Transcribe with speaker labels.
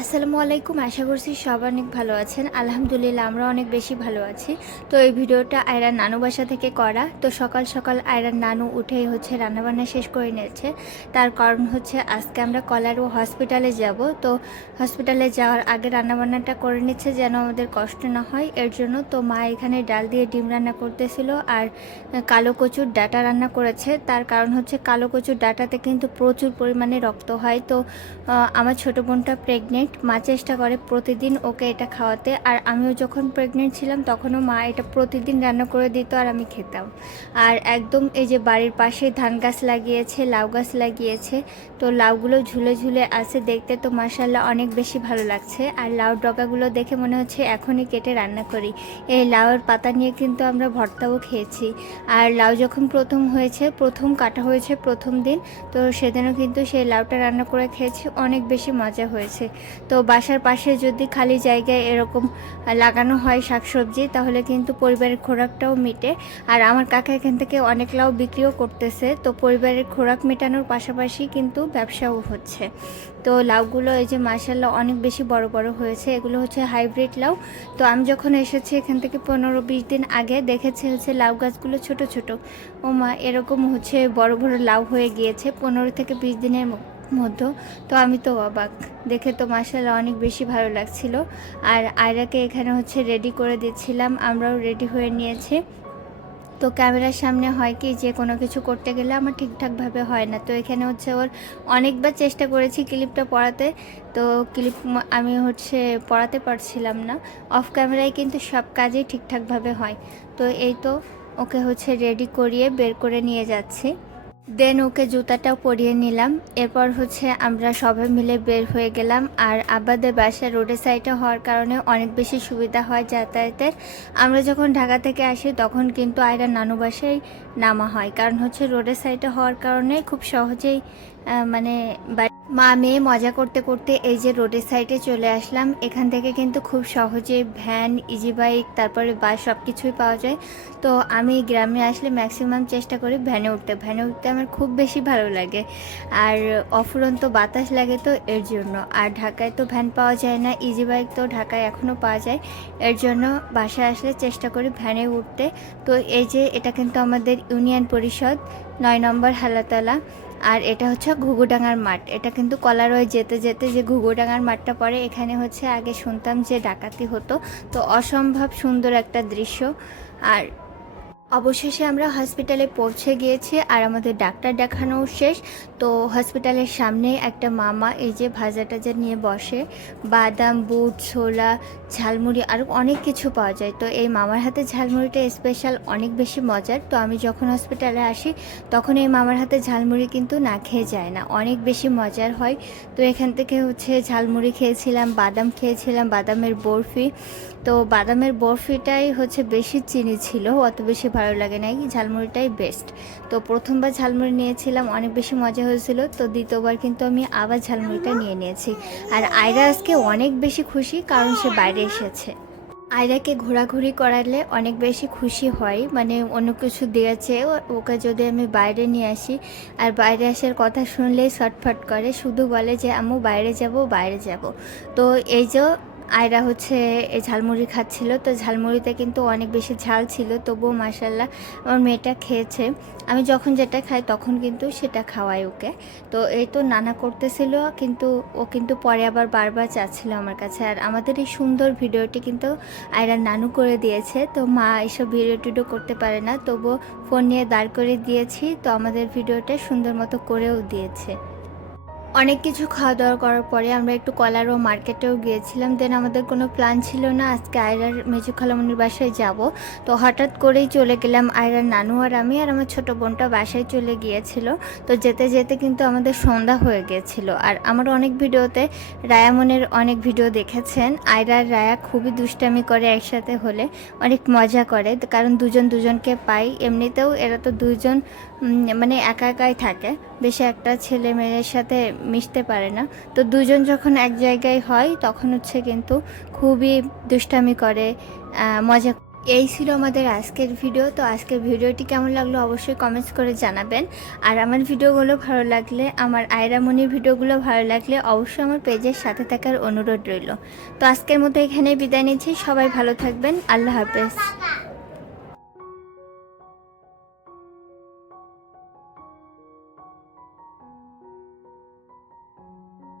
Speaker 1: আসসালামু আলাইকুম, আশা করছি সব অনেক ভালো আছেন। আলহামদুলিল্লাহ, আমরা অনেক বেশি ভালো আছি। তো এই ভিডিওটা আয়রার নানু বাসা থেকে করা। তো সকাল সকাল আয়রার নানু উঠেই হচ্ছে রান্নাবান্না শেষ করে নিয়েছে। তার কারণ হচ্ছে আজকে আমরা কলারও হসপিটালে যাব। তো হসপিটালে যাওয়ার আগে রান্নাবান্নাটা করে নিচ্ছে যেন আমাদের কষ্ট না হয়। এর জন্য তো মা এখানে ডাল দিয়ে ডিম রান্না করতেছিল আর কালো কচুর ডাটা রান্না করেছে। তার কারণ হচ্ছে কালো কচুর ডাটাতে কিন্তু প্রচুর পরিমাণে রক্ত হয়। তো আমার ছোটো বোনটা প্রেগনেন্ট মা চেষ্টা করে প্রতিদিন ওকে এটা খাওয়াতে। আর আমিও যখন প্রেগনেন্ট ছিলাম, তখনও মা এটা প্রতিদিন রান্না করে দিত আর আমি খেতাম। আর একদম এই যে বাড়ির পাশে ধান গাছ লাগিয়েছে, লাউ গাছ লাগিয়েছে, তো লাউগুলো ঝুলে ঝুলে আছে দেখতে তো মাসাল্লাহ অনেক বেশি ভালো লাগছে। আর লাউ ডগাগুলো দেখে মনে হচ্ছে এখনই কেটে রান্না করি। এই লাউয়ের পাতা নিয়ে কিন্তু আমরা ভর্তাও খেয়েছি। আর লাউ যখন প্রথম হয়েছে, প্রথম কাটা হয়েছে প্রথম দিন, তো সেদিনও কিন্তু সেই লাউটা রান্না করে খেয়েছি, অনেক বেশি মজা হয়েছে। তো বাসার পাশে যদি খালি জায়গায় এরকম লাগানো হয় শাকসবজি, তাহলে কিন্তু পরিবারের খোরাকটাও মিটে। আর আমার কাকা এখান থেকে অনেক লাউ বিক্রিও করতেছে, তো পরিবারের খোরাক মেটানোর পাশাপাশি কিন্তু ব্যবসাও হচ্ছে। তো লাউগুলো এই যে মাসাল্লাহ অনেক বেশি বড় বড় হয়েছে, এগুলো হচ্ছে হাইব্রিড লাউ। তো আমি যখন এসেছি এখান থেকে পনেরো বিশ দিন আগে, দেখেছি হচ্ছে লাউ গাছগুলো ছোট ছোট। ও মা এরকম হচ্ছে বড় বড় লাউ হয়ে গিয়েছে, পনেরো থেকে বিশ দিনের মধ্যে তো আমি তো অবাক। দেখে তো মাসাল্লাহ অনেক বেশি ভালো লাগছিল। আর আয়রাকে এখানে হচ্ছে রেডি করে দিচ্ছিলাম, আমরাও রেডি হয়ে নিয়েছি। তো ক্যামেরার সামনে হয় কি, যে কোনো কিছু করতে গেলে আমার ঠিকঠাকভাবে হয় না। তো এখানে হচ্ছে ওর অনেকবার চেষ্টা করেছি ক্লিপটা পড়াতে। তো ক্লিপ আমি হচ্ছে পড়াতে পারছিলাম না। অফ ক্যামেরায় কিন্তু সব কাজই ঠিকঠাকভাবে হয়। তো এই তো ওকে হচ্ছে রেডি করিয়ে বের করে নিয়ে যাচ্ছি। দেন ওকে জুতাটাও পরিয়ে নিলাম। এরপর হচ্ছে আমরা সবাই মিলে বের হয়ে গেলাম। আর আব্বাদের বাসা রোডের সাইডে হওয়ার কারণে অনেক বেশি সুবিধা হয় যাতায়াতের। আমরা যখন ঢাকা থেকে আসি, তখন কিন্তু আয়রা নানু বাসায় নামা হয়। কারণ হচ্ছে রোডের সাইডে হওয়ার কারণে খুব সহজেই মানে মা মেয়ে মজা করতে করতে এই যে রোডের সাইডে চলে আসলাম, এখান থেকে কিন্তু খুব সহজে ভ্যান ইজি বাইক তারপরে বাস সব কিছুই পাওয়া যায়। তো আমি গ্রামে আসলে ম্যাক্সিমাম চেষ্টা করি ভ্যানে উঠতে। ভ্যানে উঠতে আমার খুব বেশি ভালো লাগে। আর অফুরন্ত বাতাস লাগে তো এর জন্য। আর ঢাকায় তো ভ্যান পাওয়া যায় না ইজি বাইক তো ঢাকায় এখনও পাওয়া যায়। এর জন্য বাসায় আসলে চেষ্টা করি ভ্যানে উঠতে। তো এই যে এটা কিন্তু আমাদের ইউনিয়ন পরিষদ, নয় নম্বর হালাতলা। আর এটা হচ্ছে ঘুঘুডাঙ্গার মাঠ। এটা কিন্তু কলারয় যেতে যেতে যে ঘুঘুডাঙ্গার মাঠটা পড়ে, এখানে হচ্ছে আগে শুনতাম যে ডাকাতি হতো। তো অসম্ভব সুন্দর একটা দৃশ্য। আর অবশেষে আমরা হসপিটালে পৌঁছে গিয়েছি আর আমাদের ডাক্তার দেখানোও শেষ। তো হসপিটালের সামনে একটা মামা এই যে ভাজা টাজা নিয়ে বসে। বাদাম, বুট, ছোলা, ঝালমুড়ি আরও অনেক কিছু পাওয়া যায়। তো এই মামার হাতে ঝালমুড়িটা স্পেশাল অনেক বেশি মজার। তো আমি যখন হসপিটালে আসি, তখন এই মামার হাতে ঝালমুড়ি কিন্তু না খেয়ে যায় না, অনেক বেশি মজার হয়। তো এখান থেকে হচ্ছে ঝালমুড়ি খেয়েছিলাম, বাদাম খেয়েছিলাম, বাদামের বরফি। তো বাদামের বরফিটাই হচ্ছে বেশি চিনি ছিল, অত বেশি ভালো লাগে না। নাই ঝালমুড়িটাই বেস্ট তো প্রথমবার ঝালমুড়ি নিয়েছিলাম, অনেক বেশি মজা হয়েছিল। তো দ্বিতীয়বার কিন্তু আমি আবার ঝালমুড়িটা নিয়ে নিয়েছি। আর আয়রা আজকে অনেক বেশি খুশি, কারণ সে বাইরে এসেছে। আয়রাকে ঘোরাঘুরি করালে অনেক বেশি খুশি হয় মানে অন্য কিছু দিয়েছে ওকে যদি আমি বাইরে নিয়ে আসি, আর বাইরে আসার কথা শুনলেই ছটফট করে, শুধু বলে যে আমি বাইরে যাব বাইরে যাব। তো এই যে আয়রা হচ্ছে এই ঝালমুড়ি খাচ্ছিল, তো ঝালমুড়িতে কিন্তু অনেক বেশি ঝাল ছিল, তবুও মাসাল্লাহ আমার মেয়েটা খেয়েছে। আমি যখন যেটা খাই তখন কিন্তু সেটা খাওয়াই ওকে। তো এই তো নানা করতেছিল, কিন্তু ও কিন্তু পরে আবার বারবার চাচ্ছিল আমার কাছে। আর আমাদের এই সুন্দর ভিডিওটি কিন্তু আয়রা নানু করে দিয়েছে, তো মা এসব ভিডিও টিডিও করতে পারে না, তবুও ফোন নিয়ে দাঁড় করে দিয়েছি, তো আমাদের ভিডিওটা সুন্দর মতো করেও দিয়েছে। অনেক কিছু খাওয়া দাওয়া করার পরে আমরা একটু কলারও মার্কেটেও গিয়েছিলাম। দেন আমাদের কোনো প্ল্যান ছিল না, আজকে আয়রার মেজু খালামনির বাসায় যাব। তো হঠাৎ করেই চলে গেলাম আয়রার নানু আর আমি আর আমার ছোট বোনটা বাসায় চলে গিয়েছিল। তো যেতে যেতে কিন্তু আমাদের সন্ধ্যা হয়ে গিয়েছিল আর আমার অনেক ভিডিওতে রায়ামনের অনেক ভিডিও দেখেছেন। আয়রার রায়া খুবই দুষ্টামি করে একসাথে হলে অনেক মজা করে। কারণ দুজন দুজনকে পাই। এমনিতেও এরা তো দুজন মানে একা একাই থাকে। বেশি একটা ছেলে মেয়ের সাথে মিশতে পারে না। তো দুজন যখন এক জায়গায় হয়, তখন হচ্ছে কিন্তু খুবই দুষ্টামি করে মজা এই ছিল আমাদের আজকের ভিডিও। তো আজকের ভিডিওটি কেমন লাগল অবশ্যই কমেন্টস করে জানাবেন। আর আমার ভিডিওগুলো ভালো লাগলে, আমার আয়রামনির ভিডিওগুলো ভালো লাগলে অবশ্যই আমার পেজের সাথে থাকার অনুরোধ রইল। তো আজকের মতো এখানে বিদায় নিচ্ছি। সবাই ভালো থাকবেন। আল্লাহ হাফেজ।